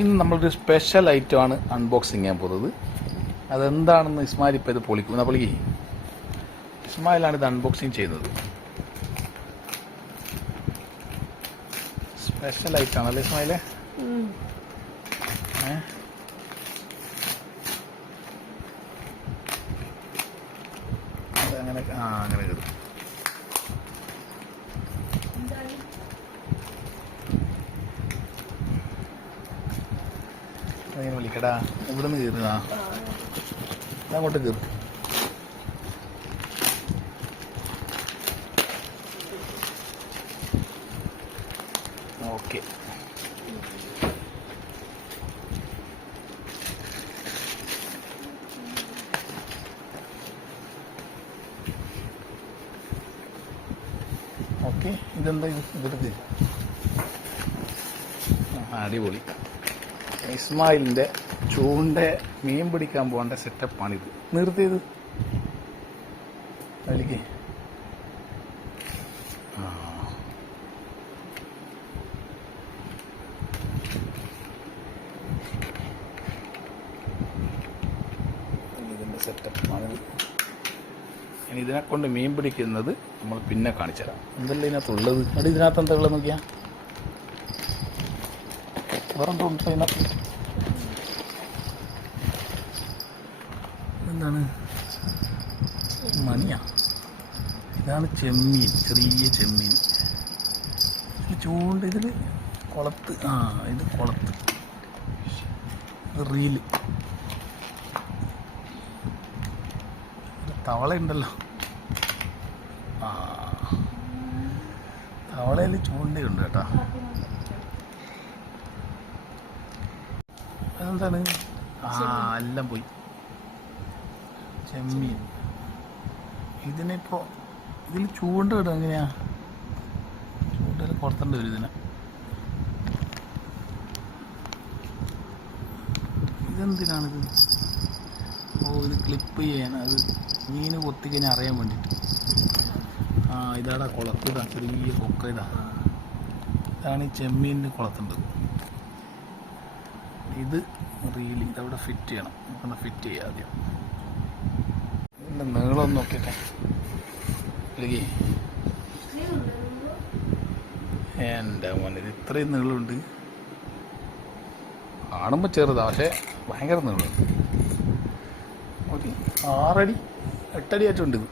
ഇന്ന് നമ്മളൊരു സ്പെഷ്യൽ ഐറ്റമാണ് അൺബോക്സിങ് ചെയ്യാൻ പോകുന്നത്. അതെന്താണെന്ന് ഇസ്മായിൽ ഇപ്പോൾ ഇത് പൊളിക്കും. പൊളിക്ക്. ഇസ്മായിലാണ് ഇത് അൺബോക്സിങ് ചെയ്യുന്നത്. സ്പെഷ്യൽ ഐറ്റം ആണല്ലേ ഇസ്മായിലെ? അതങ്ങനെ അങ്ങനെ കയറും. അങ്ങനെ വിളിക്കടാ. ഇവിടെ നിന്ന് കയറുക. അങ്ങോട്ട് കയറും. ഓക്കെ. ഓക്കെ, ഇതെന്താ ഇതെടുത്ത്? അടിപൊളി. ഇസ്മായിലിൻ്റെ ചൂണ്ട മീൻ പിടിക്കാൻ പോകേണ്ട സെറ്റപ്പാണിത്. നിർത്തിയത് അതിലേക്ക്. ഇതിൻ്റെ സെറ്റപ്പാണിത്. ഇനി ഇതിനെ കൊണ്ട് മീൻ പിടിക്കുന്നത് നമ്മൾ പിന്നെ കാണിച്ചു തരാം. എന്തല്ല ഇതിനകത്തുള്ളത്? അത് ഇതിനകത്ത് എന്താ ഉള്ളത് നോക്കിയാൽ? വേറെന്തോ ഉണ്ടോ ഇതിനകത്ത്? എന്താണ്? മണിയാ. ഇതാണ് ചെമ്മീൻ, ചെറിയ ചെമ്മീൻ. ചൂണ്ട ഇതിൽ കുളത്ത്. ഇത് കുളത്ത്. റീല്. തവള ഉണ്ടല്ലോ. തവളയിൽ ചൂണ്ടയുണ്ട് കേട്ടോ. അതെന്താണ്? എല്ലാം പോയി. ചെമ്മീൻ. ഇതിനിപ്പോൾ ഇതിൽ ചൂണ്ട ഇടും. എങ്ങനെയാ? ചൂണ്ടയിൽ പുറത്തേണ്ടി വരും ഇതിനെ. ഇതെന്തിനാണിത്? ഇത് ക്ലിപ്പ് ചെയ്യാൻ. അത് മീൻ കൊത്തിക്കഴിഞ്ഞാൽ അറിയാൻ വേണ്ടിയിട്ട്. ഇതാടാ കുളത്ത്. ഇതാ ചെറിയ കൊക്ക. ഇതാണ് ഈ ചെമ്മീനിന് കുളത്തുണ്ടത്. ഇത് റീല്. ഇതവിടെ ഫിറ്റ് ചെയ്യണം. നമുക്കൊന്ന് ഫിറ്റ് ചെയ്യാം ആദ്യം. ഇതിൻ്റെ നീളം നോക്കിട്ടെ. എൻ്റെ മോനെ, ഇത് ഇത്രയും നീളമുണ്ട്. കാണുമ്പോൾ ചെറുതാണ്, പക്ഷേ ഭയങ്കര നീളമുണ്ട്. ഒരു 6 അടി 8 അടി ആയിട്ടുണ്ട് ഇത്.